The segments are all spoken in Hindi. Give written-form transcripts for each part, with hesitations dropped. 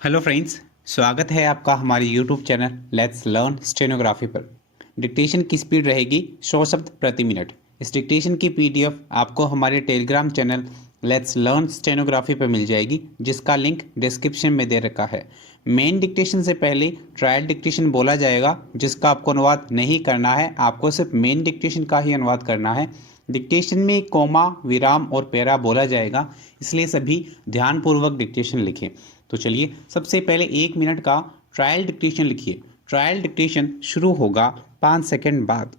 हेलो फ्रेंड्स, स्वागत है आपका हमारे YouTube channel let's learn stenography पर। डिक्टेशन की स्पीड रहेगी 100 शब्द प्रति मिनट। इस डिक्टेशन की पीडीएफ आपको हमारे Telegram channel let's learn stenography पर मिल जाएगी, जिसका लिंक डिस्क्रिप्शन में दे रखा है। मेन डिक्टेशन से पहले ट्रायल डिक्टेशन बोला जाएगा, जिसका आपको अनुवाद नहीं करना है, आपको सिर्फ मेन डिक्टेशन का ही अनुवाद करना है। डिक्टेशन में कोमा, विराम और पैरा बोला जाएगा, इसलिए सभी ध्यानपूर्वक डिक्टेशन लिखें। तो चलिए, सबसे पहले 1 मिनट का ट्रायल डिक्टेशन लिखिए। ट्रायल डिक्टेशन शुरू होगा 5 सेकंड बाद।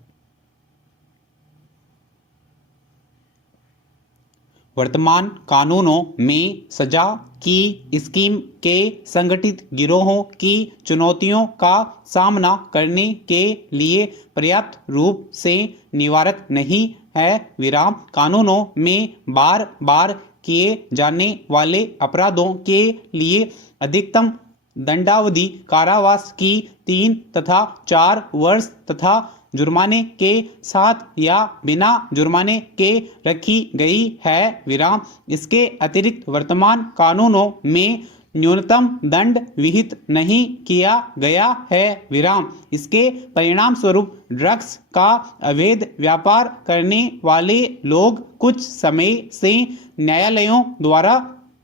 वर्तमान कानूनों में सजा की स्कीम के संगठित गिरोहों की चुनौतियों का सामना करने के लिए पर्याप्त रूप से निवारक नहीं है। विराम कानूनों में बार बार किए जाने वाले अपराधों के लिए अधिकतम दंडावधि कारावास की 3 तथा 4 वर्ष तथा जुर्माने के साथ या बिना जुर्माने के रखी गई है। विराम इसके अतिरिक्त वर्तमान कानूनों में न्यूनतम दंड विहित नहीं किया गया है। विराम इसके परिणाम स्वरूप ड्रग्स का अवैध व्यापार करने वाले लोग कुछ समय से न्यायालयों द्वारा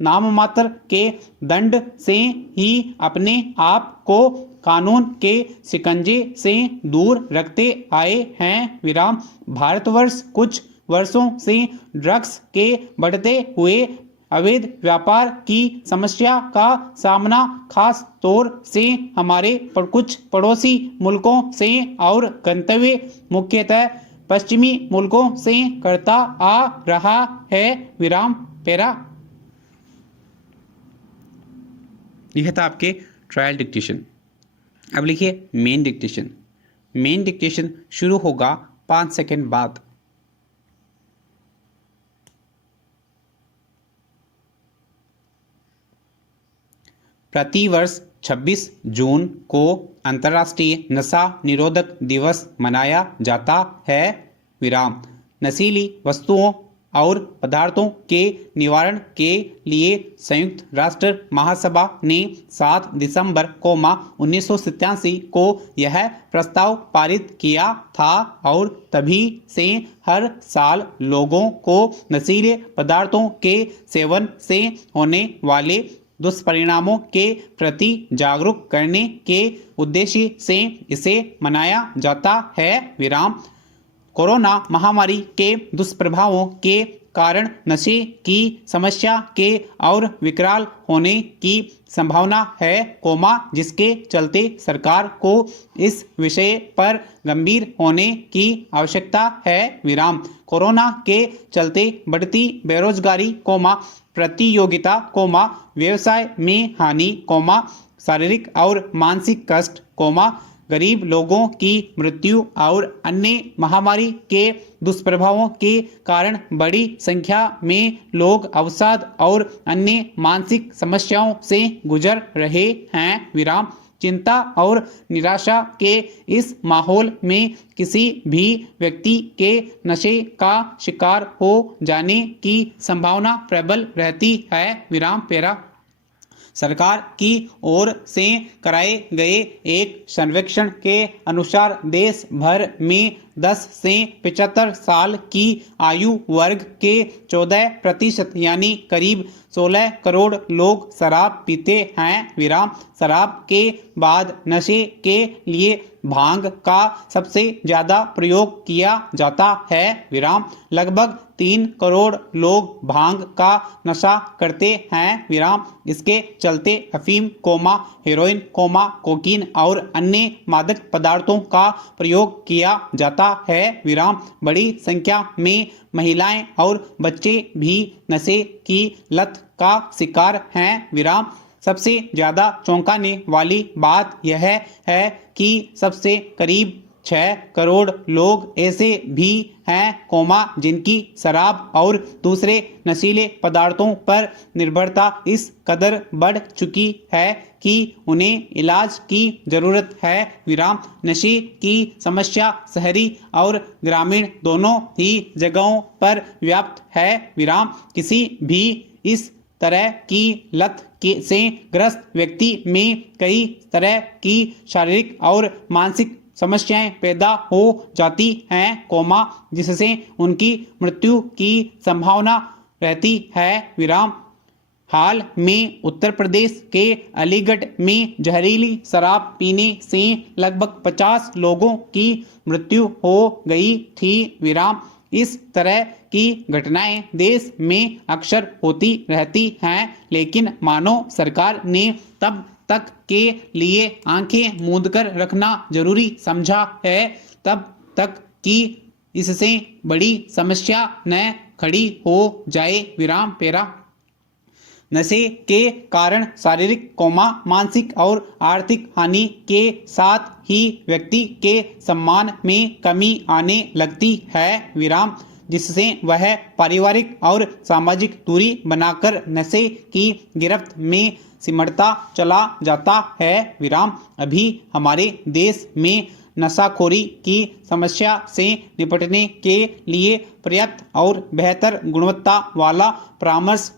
नाममात्र के दंड से ही अपने आप को कानून के शिकंजे से दूर रखते आए हैं। विराम भारतवर्ष कुछ वर्षों से ड्रग्स के बढ़ते हुए अवैध व्यापार की समस्या का सामना खास तौर से हमारे कुछ पड़ोसी मुल्कों से और गंतव्य मुख्यतः पश्चिमी मुल्कों से करता आ रहा है। विराम पैरा। यह था आपके ट्रायल डिक्टेशन। अब लिखिए मेन डिक्टेशन। मेन डिक्टेशन शुरू होगा 5 सेकंड बाद। प्रतिवर्ष 26 जून को अंतर्राष्ट्रीय नशा निरोधक दिवस मनाया जाता है। विराम नशीली वस्तुओं और पदार्थों के निवारण के लिए संयुक्त राष्ट्र महासभा ने 7 दिसंबर 1987 को यह प्रस्ताव पारित किया था और तभी से हर साल लोगों को नशीले पदार्थों के सेवन से होने वाले दुष्परिणामों के प्रति जागरूक करने के उद्देश्य से इसे मनाया जाता है। विराम कोरोना महामारी के दुष्प्रभावों के कारण नशे की समस्या के और विकराल होने की संभावना है, जिसके चलते सरकार को इस विषय पर गंभीर होने की आवश्यकता है। विराम कोरोना के चलते बढ़ती बेरोजगारी, प्रतियोगिता, व्यवसाय में हानि, शारीरिक और मानसिक कष्ट, गरीब लोगों की मृत्यु और अन्य महामारी के दुष्प्रभावों के कारण बड़ी संख्या में लोग अवसाद और अन्य मानसिक समस्याओं से गुजर रहे हैं। विराम चिंता और निराशा के इस माहौल में किसी भी व्यक्ति के नशे का शिकार हो जाने की संभावना प्रबल रहती है। विराम पैरा सरकार की ओर से कराए गए एक सर्वेक्षण के अनुसार देश भर में 10 से 75 साल की आयु वर्ग के 14% यानी करीब 16 करोड़ लोग शराब पीते हैं। विराम शराब के बाद नशे के लिए भांग का सबसे ज्यादा प्रयोग किया जाता है। विराम लगभग 3 करोड़ लोग भांग का नशा करते हैं। विराम इसके चलते अफीम, हेरोइन, कोकीन और अन्य मादक पदार्थों का प्रयोग किया जाता है। विराम बड़ी संख्या में महिलाएं और बच्चे भी नशे की लत का शिकार हैं। विराम सबसे ज्यादा चौंकाने वाली बात यह है कि सबसे करीब 6 करोड़ लोग ऐसे भी हैं, जिनकी शराब और दूसरे नशीले पदार्थों पर निर्भरता इस कदर बढ़ चुकी है कि उन्हें इलाज की जरूरत है। विराम नशे की समस्या शहरी और ग्रामीण दोनों ही जगहों पर व्याप्त है। विराम किसी भी इस तरह की लत से ग्रस्त व्यक्ति में कई तरह की शारीरिक और मानसिक समस्याएं पैदा हो जाती हैं, जिससे उनकी मृत्यु की संभावना रहती है। विराम। हाल में उत्तर प्रदेश के अलीगढ़ में जहरीली शराब पीने से लगभग 50 लोगों की मृत्यु हो गई थी। विराम। इस तरह की घटनाएं देश में अक्सर होती रहती हैं, लेकिन मानो सरकार ने तब तक के लिए आंखें मूंद कर रखना जरूरी समझा है, तब तक कि इससे बड़ी समस्या न खड़ी हो जाए। विराम पेरा। नशे के कारण शारीरिक मानसिक और आर्थिक हानि के साथ ही व्यक्ति के सम्मान में कमी आने लगती है। विराम। जिससे वह पारिवारिक और सामाजिक दूरी बनाकर नशे की गिरफ्त में सिमटता चला जाता है। विराम। अभी हमारे देश में नशाखोरी की समस्या से निपटने के लिए पर्याप्त और बेहतर गुणवत्ता वाला परामर्श,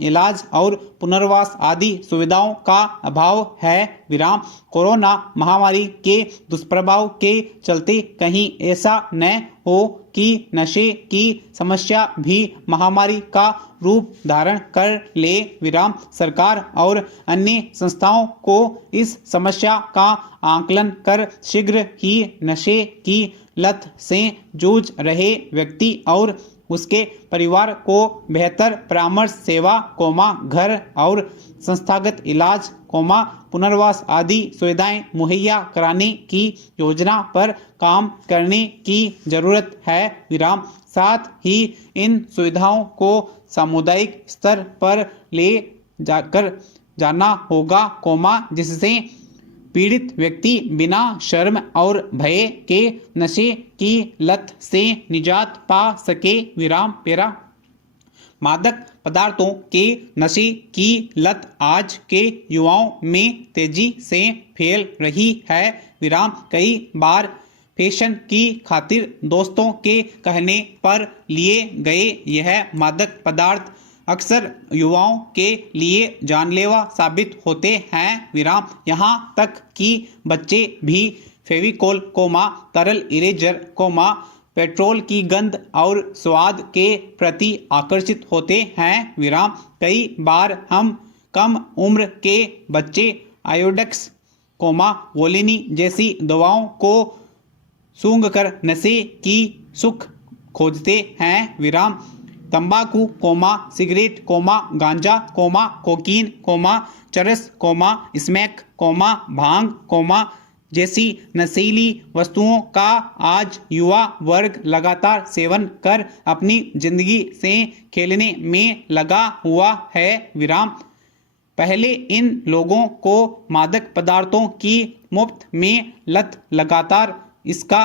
इलाज और पुनर्वास आदि सुविधाओं का अभाव है। विराम। कोरोना महामारी के दुष्प्रभाव के चलते कहीं ऐसा न हो कि नशे की समस्या भी महामारी का रूप धारण कर ले। विराम। सरकार और अन्य संस्थाओं को इस समस्या का आकलन कर शीघ्र ही नशे की लत से जूझ रहे व्यक्ति और उसके परिवार को बेहतर परामर्श सेवा, घर और संस्थागत इलाज, पुनर्वास आदि सुविधाएं मुहैया कराने की योजना पर काम करने की जरूरत है। विराम। साथ ही इन सुविधाओं को सामुदायिक स्तर पर ले जाना होगा, जिससे पीड़ित व्यक्ति बिना शर्म और भय के नशे की लत से निजात पा सके। विराम पेरा। मादक पदार्थों के नशे की लत आज के युवाओं में तेजी से फैल रही है। विराम। कई बार फैशन की खातिर दोस्तों के कहने पर लिए गए यह मादक पदार्थ अक्सर युवाओं के लिए जानलेवा साबित होते हैं। विराम। यहाँ तक कि बच्चे भी फेविकोल, तरल इरेजर, पेट्रोल की गंध और स्वाद के प्रति आकर्षित होते हैं। विराम। कई बार हम कम उम्र के बच्चे आयोडेक्स, वोलिनी जैसी दवाओं को सूंघकर नशे की सुख खोजते हैं। विराम। तंबाकू, सिगरेट, गांजा, कोकीन, चरस, स्मैक, भांग, जैसी नशीली वस्तुओं का आज युवा वर्ग लगातार सेवन कर अपनी जिंदगी से खेलने में लगा हुआ है। विराम। पहले इन लोगों को मादक पदार्थों की मुफ्त में लत लगातार इसका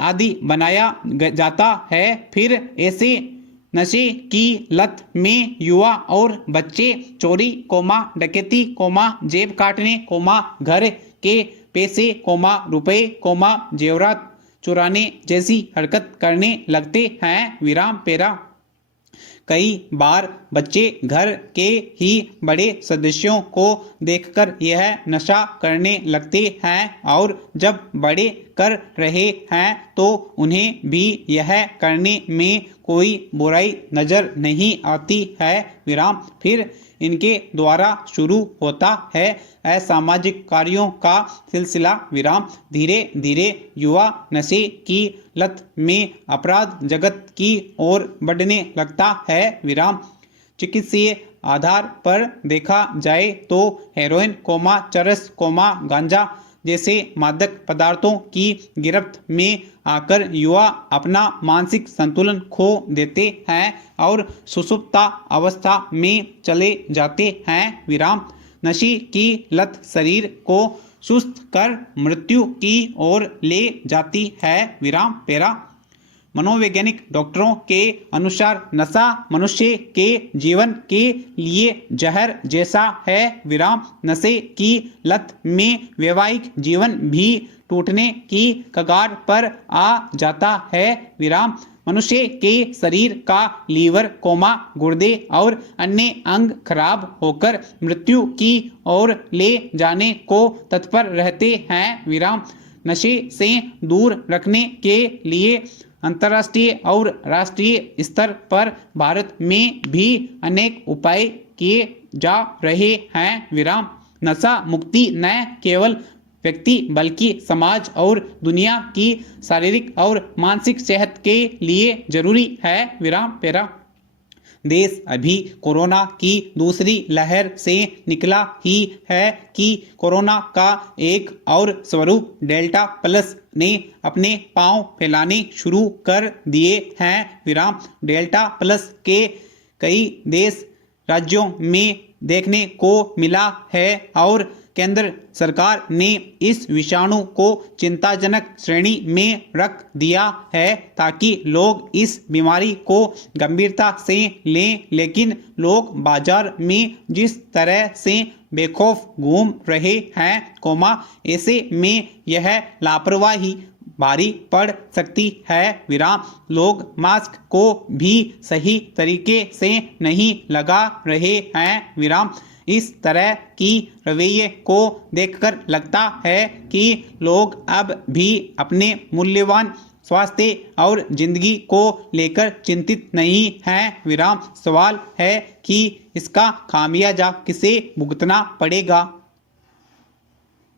आदि बनाया जाता है, फिर ऐसे नशे की लत में युवा और बच्चे चोरी, डकैती, जेब काटने, घर के पैसे, रुपए, जेवरात चुराने जैसी हरकत करने लगते हैं। विराम पेरा। कई बार बच्चे घर के ही बड़े सदस्यों को देखकर यह नशा करने लगते हैं और जब बड़े कर रहे हैं तो उन्हें भी यह करने में कोई बुराई नजर नहीं आती है। विराम। फिर इनके द्वारा शुरू होता है असामाजिक कार्यों का सिलसिला। विराम। धीरे धीरे युवा नशे की लत में अपराध जगत की ओर बढ़ने लगता है। विराम। चिकित्सीय आधार पर देखा जाए तो हेरोइन, चरस, गांजा जैसे मादक पदार्थों की गिरफ्त में आकर युवा अपना मानसिक संतुलन खो देते हैं और सुषुप्ता अवस्था में चले जाते हैं। विराम। नशे की लत शरीर को सुस्त कर मृत्यु की ओर ले जाती है। विराम पेरा। मनोवैज्ञानिक डॉक्टरों के अनुसार नशा मनुष्य के जीवन के लिए जहर जैसा है विराम। नशे की लत में वैवाहिक जीवन भी टूटने की कगार पर आ जाता है विराम। मनुष्य के शरीर का लीवर, कोमा, गुर्दे और अन्य अंग खराब होकर मृत्यु की ओर ले जाने को तत्पर रहते हैं विराम। नशे से दूर रखने के लिए अंतर्राष्ट्रीय और राष्ट्रीय स्तर पर भारत में भी अनेक उपाय किए जा रहे हैं विराम। नशा मुक्ति न केवल व्यक्ति बल्कि समाज और दुनिया की शारीरिक और मानसिक सेहत के लिए जरूरी है विराम पेरा। देश अभी कोरोना की दूसरी लहर से निकला ही है कि कोरोना का एक और स्वरूप डेल्टा प्लस ने अपने पांव फैलाने शुरू कर दिए हैं विराम। डेल्टा प्लस के कई देश राज्यों में देखने को मिला है और केंद्र सरकार ने इस विषाणु को चिंताजनक श्रेणी में रख दिया है ताकि लोग इस बीमारी को गंभीरता से लें। लेकिन लोग बाजार में जिस तरह से बेखौफ घूम रहे हैं कोमा, ऐसे में यह लापरवाही भारी पड़ सकती है विराम। लोग मास्क को भी सही तरीके से नहीं लगा रहे हैं विराम। इस तरह की रवैये को देखकर लगता है कि लोग अब भी अपने मूल्यवान स्वास्थ्य और जिंदगी को लेकर चिंतित नहीं हैं विराम। सवाल है कि इसका खामियाजा किसे भुगतना पड़ेगा।